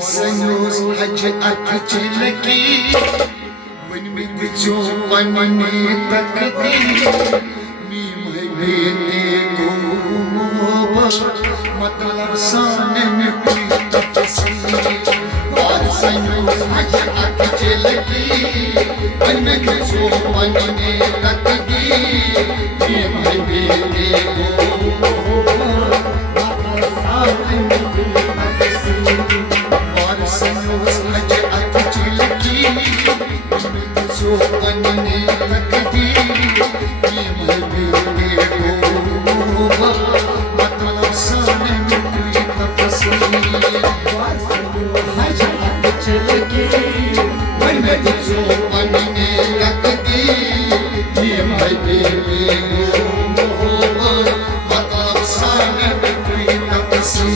Senhor, atilaki, when me dicho panani takdi, me mai bete ko moba, matlab sane me pita fasi. War Senhor, atilaki, when me dicho panani takdi, me mai bete ko moba, matlab sane me pita fasi. Senhor, atilaki, so panani takdi, me mai bete ko moba, matlab sane me pita fasi. War Senhor, atilaki, when me so panani takdi, me mai bete ko moba, matlab sane me pita fasi.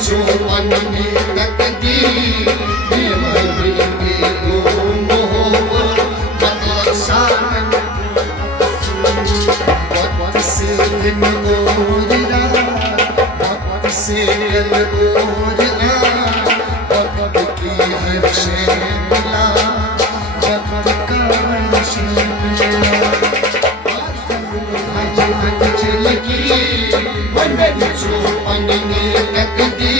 So panani takdi, me mai bete ko moba, matlab sane me pita fasi. What se din orira, what se kal orira, what ki har shemla, what ka shemla. Atilaki, when me so panani takdi,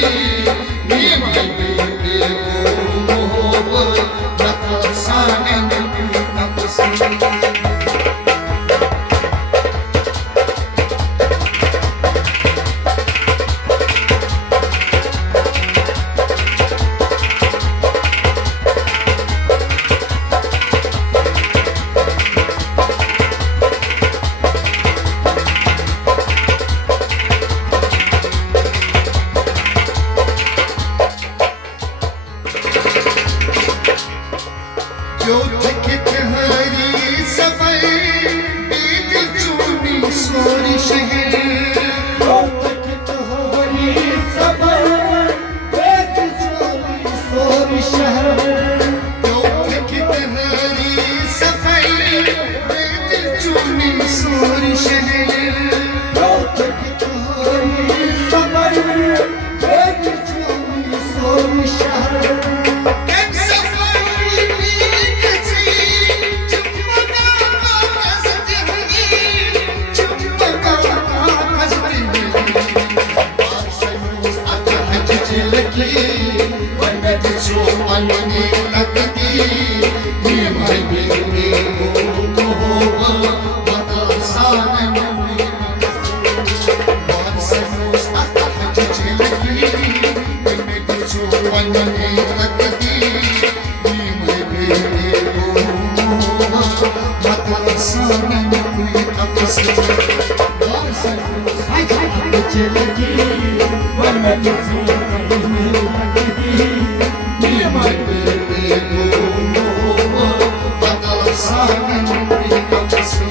me mai bete ko moba, matlab sane me pita fasi. जो थकित हरी सफर, बीत चूनी sorry शहर। जो थकित हरी सफर, बीत चूनी sorry शहर। जो थकित हरी सफर, बीत चूनी सोरी शहर। जो थकित हरी सफर, बीत चूनी सोरी शहर। So panani takdi, me mai bete ko moba, matlab sane me pita fasi. War Senhor, atilaki, when me so panani takdi, me mai bete ko moba, matlab sane me pita fasi. War Senhor, atilaki, when me so panani takdi, me mai bete ko moba, matlab sane me pita fasi.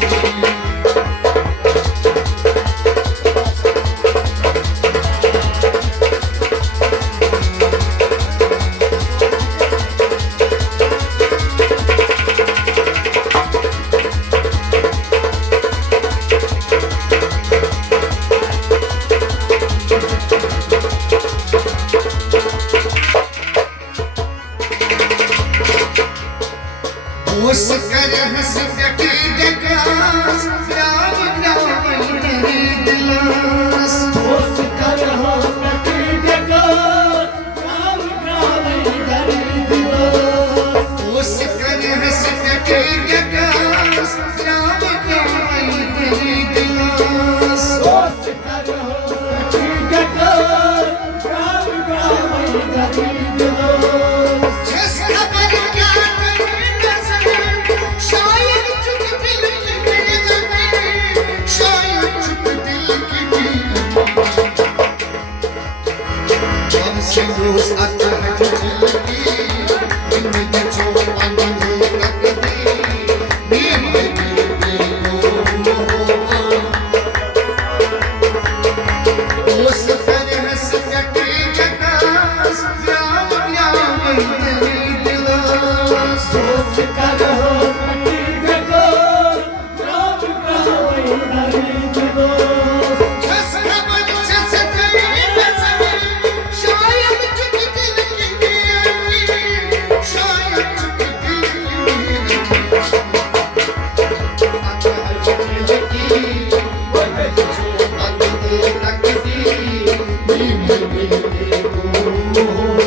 हो